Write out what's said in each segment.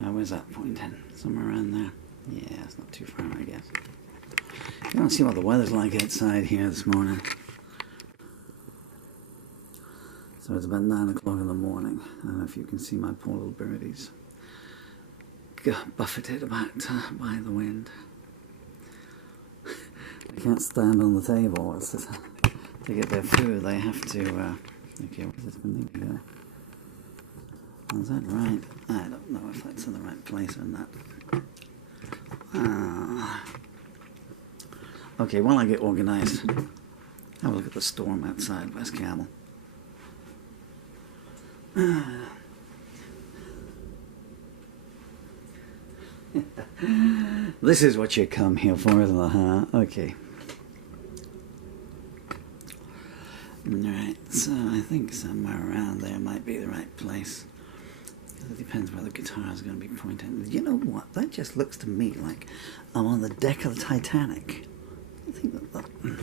Where's that pointing? Somewhere around there. Yeah, it's not too far, I guess. You don't see what the weather's like outside here this morning. So it's about 9 o'clock in the morning. I don't know if you can see my poor little birdies buffeted about by the wind. They can't stand on the table. It's just, to get their food, they have to... okay, where's this one need to go? Is that right? I don't know if that's in the right place or not. Okay, while I get organized, have a look at the storm outside West Camel. This is what you come here for, isn't it, huh? Okay. Alright, so I think somewhere around there might be the right place. It depends where the guitar is going to be pointing. You know what? That just looks to me like I'm on the deck of the Titanic. I think that you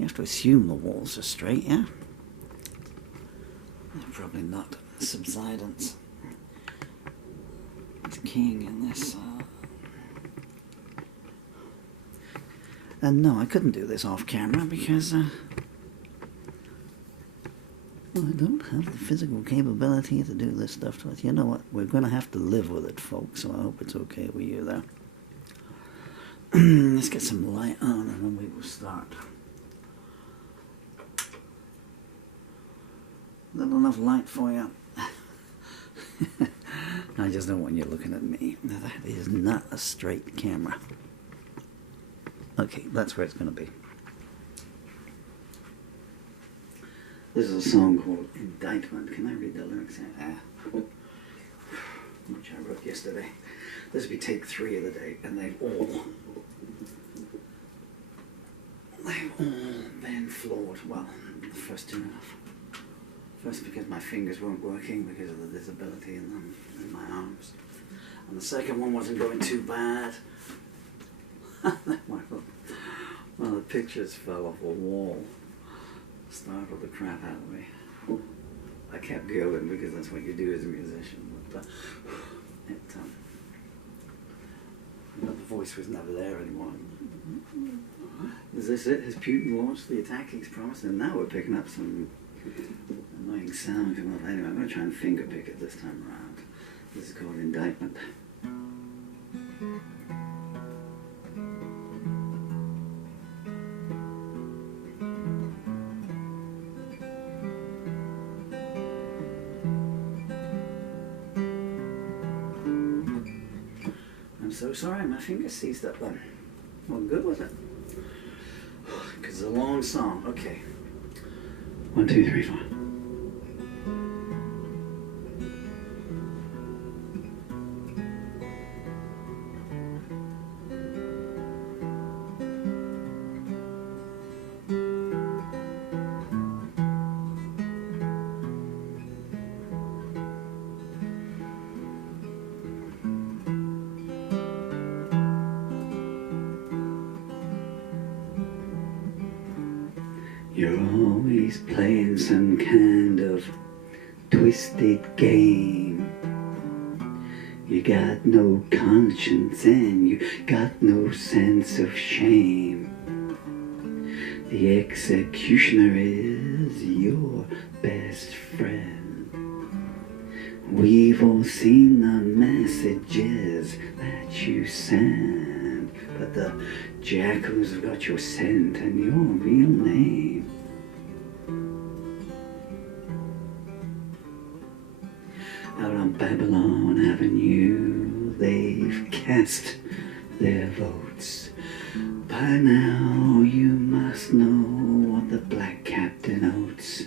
have to assume the walls are straight, yeah? They're probably not. Subsidence. It's king in this. And no, I couldn't do this off camera because well, I don't have the physical capability to do this stuff to us. You know what? We're going to have to live with it, folks, so I hope it's okay with you there. Let's get some light on and then we will start. Not enough light for you. I just don't want you looking at me. That is not a straight camera. Okay, that's where it's going to be. This is a song called Indictment. Can I read the lyrics here? Which I wrote yesterday. This will be take 3 of the day, and they've all been flawed. Well, the first 2 enough. First because my fingers weren't working because of the disability in them, in my arms. And the second one wasn't going too bad. Well, the pictures fell off a wall. Startled the crap out of me. I kept going because that's what you do as a musician. But the voice was never there anymore. Is this it? Has Putin launched the attack he's promised? And now we're picking up some annoying sound coming up. Anyway, I'm going to try and finger pick it this time around. This is called Indictment. I'm so sorry, my finger seized up then. Well, good was it? Because it's a long song. Okay. 1, 2, 3, 4. You're always playing some kind of twisted game. You got no conscience and you got no sense of shame. The executioner is your best friend. We've all seen the messages that you send, but the jackals have got your scent and your real name. Out on Babylon Avenue, they've cast their votes. By now you must know what the black cap denotes.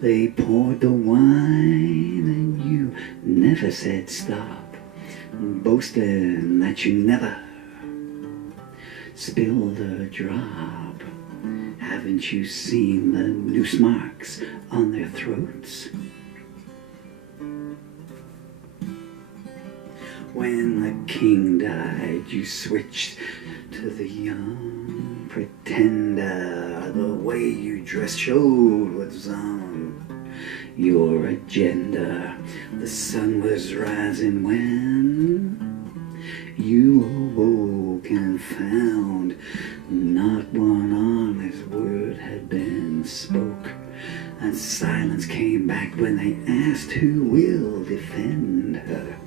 They poured the wine and you never said stop, boasting that you never spilled a drop. Haven't you seen the noose marks on their throats? When the king died, you switched to the young pretender. The way you dressed showed what's on your agenda. The sun was rising when you awoke and found not one honest word had been spoke. And silence came back when they asked who will defend her.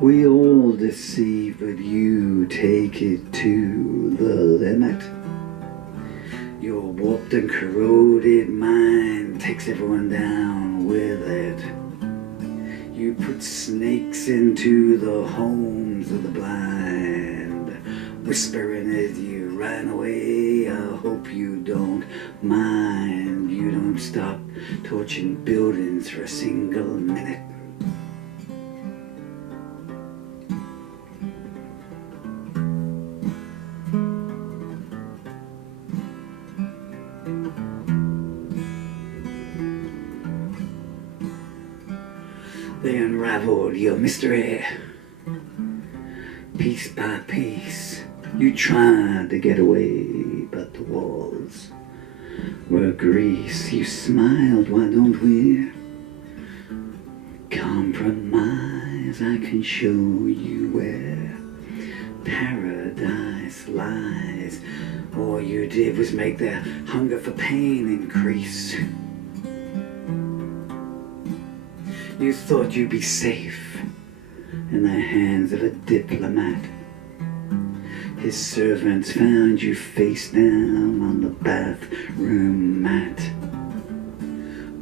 We all deceive, but you take it to the limit. Your warped and corroded mind takes everyone down with it. You put snakes into the homes of the blind, whispering as you ran away. I hope you don't mind. You don't stop torching buildings for a single minute. They unraveled your mystery. Piece by piece, you tried to get away, but the walls were grease. You smiled, why don't we compromise? I can show you where paradise lies. All you did was make their hunger for pain increase. You thought you'd be safe in the hands of a diplomat. His servants found you face down on the bathroom mat.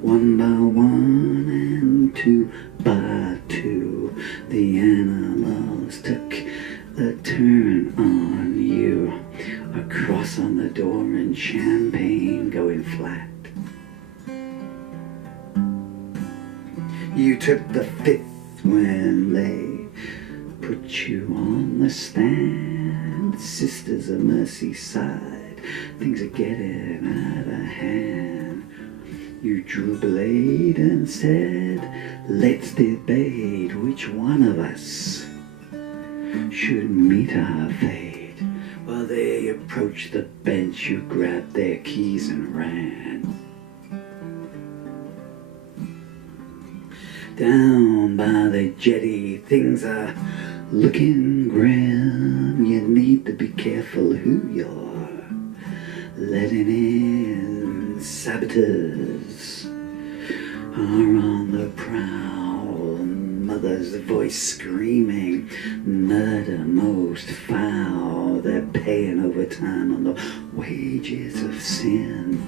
One by one and two by two, the animals took a turn on you. A cross on the door and champagne going flat. You took the fifth when they put you on the stand. Sisters of Merseyside, things are getting out of hand. You drew a blade and said, let's debate which one of us should meet our fate. While they approached the bench, you grabbed their keys and ran. Down by the jetty, things are looking grim. You need to be careful who you're letting in. Saboteurs are on the prowl. Mother's voice screaming, murder most foul. They're paying overtime on the wages of sin.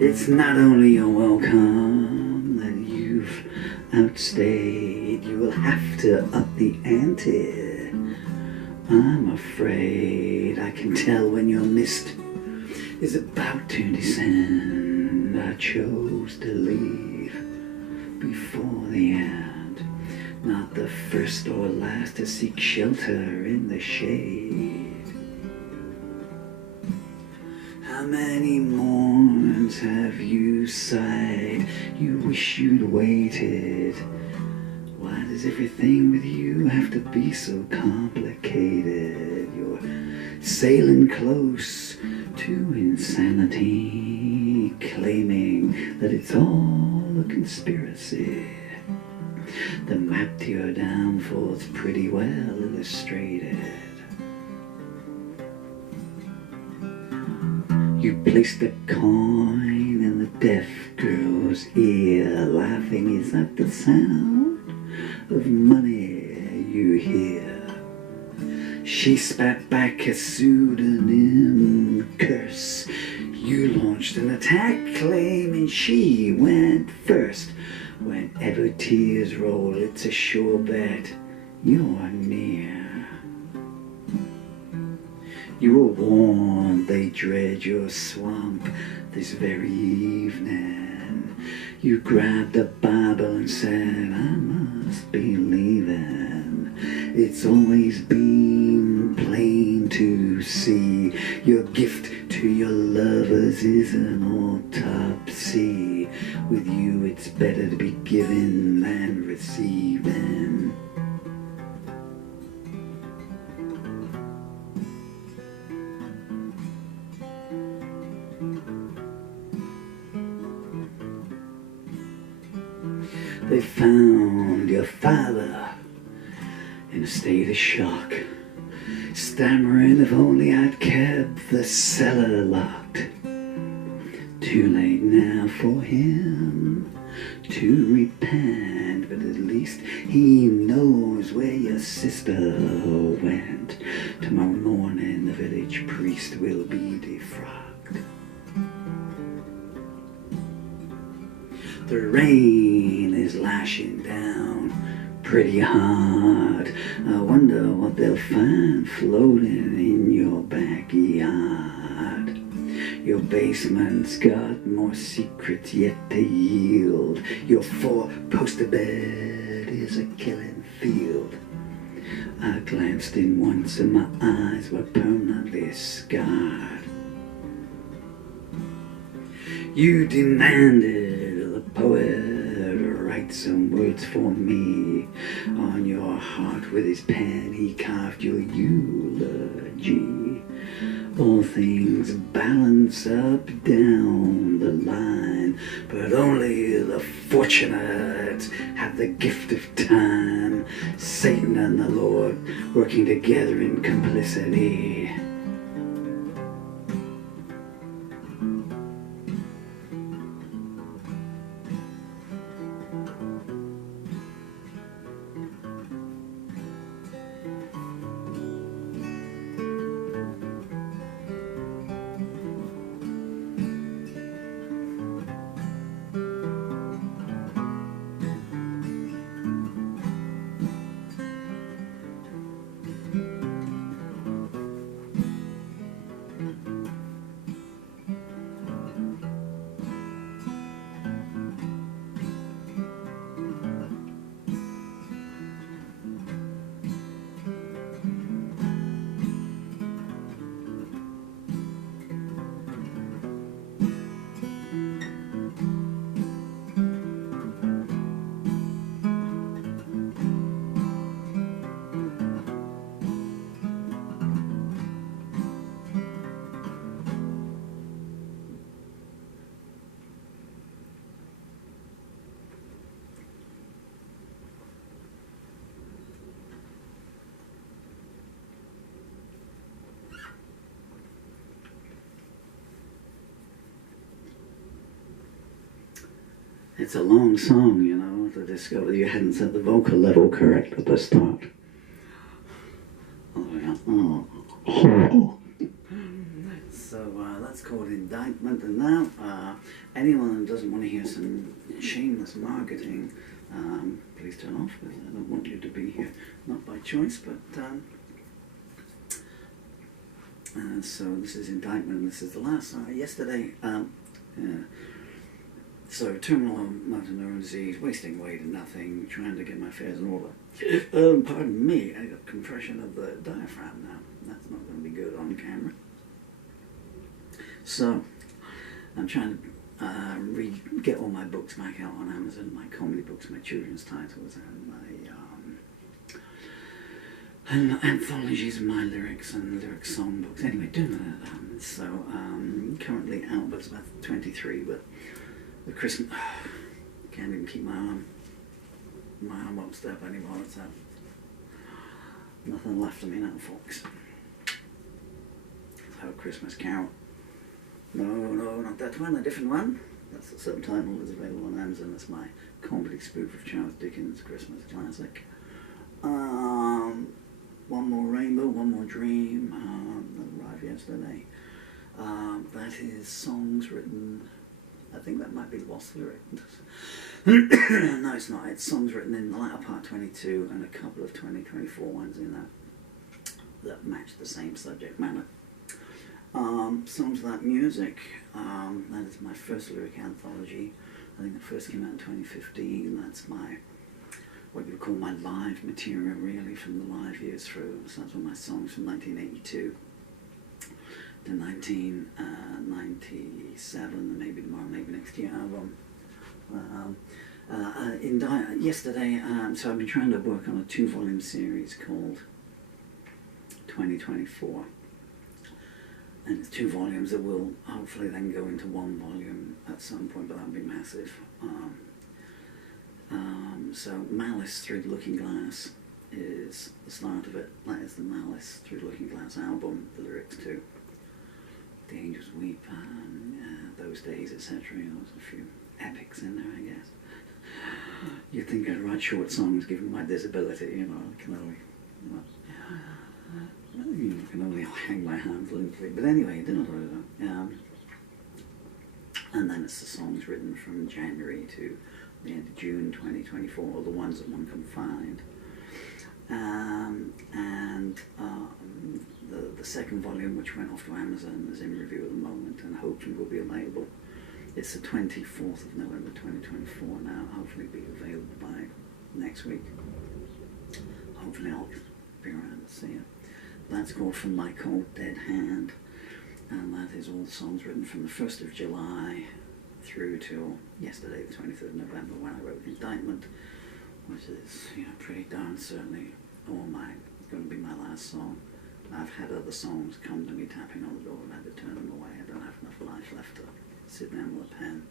It's not only your welcome that you've outstayed, you will have to up the ante. I'm afraid I can tell when your mist is about to descend. I chose to leave before the end, not the first or last to seek shelter in the shade. How many morns have you sighed? You wish you'd waited. Why does everything with you have to be so complicated? You're sailing close to insanity, claiming that it's all a conspiracy. The map to your downfall's pretty well illustrated. You placed a coin in the deaf girl's ear, laughing. Is that the sound of money you hear? She spat back a pseudonym curse. You launched an attack, claiming she went first. Whenever tears roll, it's a sure bet you're near. You were warned they dread your swamp this very evening. You grabbed a Bible and said, I must be leaving. It's always been plain to see your gift to your lovers is an autopsy. With you it's better to be given than receiving. They found your father in a state of shock, stammering, if only I'd kept the cellar locked. Too late now for him to repent, but at least he knows where your sister went. Tomorrow morning the village priest will be defrocked. The rain is lashing down pretty hard. I wonder what they'll find floating in your backyard. Your basement's got more secrets yet to yield. Your four-poster bed is a killing field. I glanced in once and my eyes were permanently scarred. You demanded the poet write some words for me. On your heart with his pen he carved your eulogy. All things balance up down the line, but only the fortunate have the gift of time. Satan and the Lord working together in complicity. It's a long song, you know, to discover you hadn't set the vocal level correct at the start. So that's called Indictment, and now anyone who doesn't want to hear some shameless marketing, please turn off, because I don't want you to be here, not by choice, but so this is Indictment, and this is the last song. Yesterday, so terminal motor neuron disease, wasting weight and nothing, trying to get my affairs in order. Pardon me, I got compression of the diaphragm now. That's not going to be good on camera. So I'm trying to get all my books back out on Amazon, my comedy books, my children's titles, and my anthologies of my lyrics and lyric song books. Anyway, doing that. So currently out, but it's about 23, but the Christmas, can't even keep my arm up step anymore. It's nothing left of me now, folks. So Christmas Carol. No, not that one, a different one. That's the subtitle is available on Amazon. That's my comedy spoof of Charles Dickens' Christmas classic. One More Rainbow, One More Dream, that arrived yesterday. That is songs written, I think that might be lost lyrics. No, it's not. It's songs written in the latter part 22 and a couple of 2024 ones in that match the same subject matter. Songs Without Music, that is my first lyric anthology. I think it first came out in 2015. That's my, what you would call my live material, really, from the live years through. So that's all my songs from 1982 to 1997, and maybe tomorrow, maybe next year album. Yesterday, so I've been trying to work on a 2-volume series called 2024. And it's 2 volumes that will hopefully then go into 1 volume at some point, but that'll be massive. So Malice Through the Looking Glass is the start of it. That is the Malice Through the Looking Glass album, the lyrics to The Angels Weep, Those Days, etc. You know, there's a few epics in there, I guess. You'd think I'd write short songs given my disability, you know, I can only, I can only hang my hands loosely. But anyway, and then it's the songs written from January to the end of June 2024, the ones that one can find. The second volume, which went off to Amazon, is in review at the moment and hopefully will be available. It's the 24th of November 2024 now, hopefully be available by next week. Hopefully I'll be around to see it. That's called From My Cold Dead Hand, and that is all the songs written from the 1st of July through till yesterday, the 23rd of November, when I wrote Indictment, which is, you know, pretty darn certainly going to be my last song. I've had other songs come to me tapping on the door and I had to turn them away. I don't have enough life left to sit down with a pen.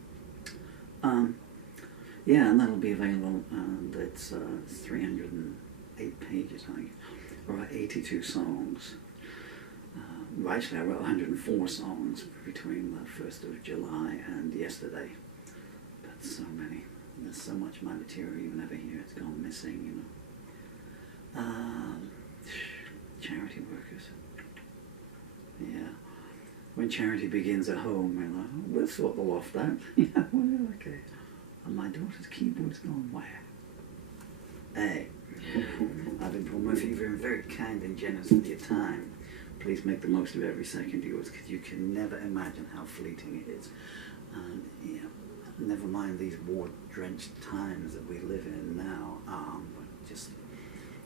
Yeah, and that'll be available, and it's 308 pages, I think. I wrote 82 songs. Actually, I wrote 104 songs between the 1st of July and yesterday. But so many. There's so much of my material you never hear. It's gone missing, you know. Charity workers. Yeah. When charity begins at home, you know, we'll sort the loft out. Yeah, well, okay. And my daughter's keyboard's gone where? Hey. I've been Paul Murphy. You've been very kind and generous with your time. Please make the most of every second yours, because you can never imagine how fleeting it is. And yeah, never mind these war-drenched times that we live in now. But just,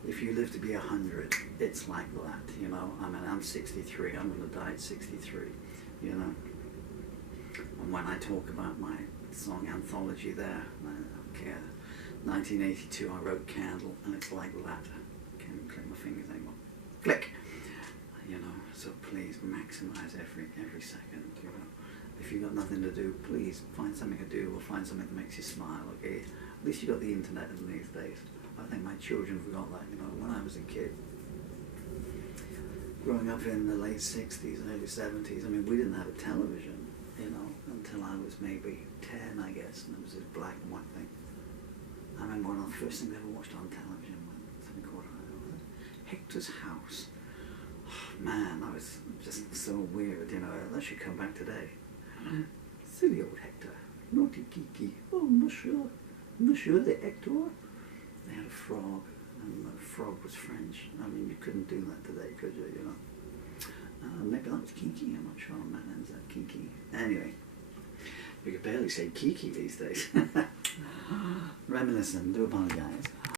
if you live to be 100, it's like that, you know. I mean, I'm 63. I'm going to die at 63, you know. And when I talk about my song anthology there, I don't care. 1982, I wrote Candle, and it's like that. I can't even click my fingers anymore. Click! You know, so please maximize every second, you know. If you've got nothing to do, please find something to do, or find something that makes you smile, okay? At least you've got the internet in these days. I think my children forgot that, you know, when I was a kid. Growing up in the late 60s and early 70s, I mean, we didn't have a television, you know, until I was maybe 10, I guess, and it was this black and white thing. I remember one of the first things I ever watched on television was something called Hector's House. Oh, man, that was just so weird, you know. That should come back today. Silly old Hector. Naughty Kiki. Oh, Monsieur the Hector. They had a frog, and the frog was French. I mean, you couldn't do that today, could you, you know? Maybe that was Kiki, I'm not sure. My name's that Kiki. Anyway, you could barely say Kiki these days. Reminiscent, do apologize.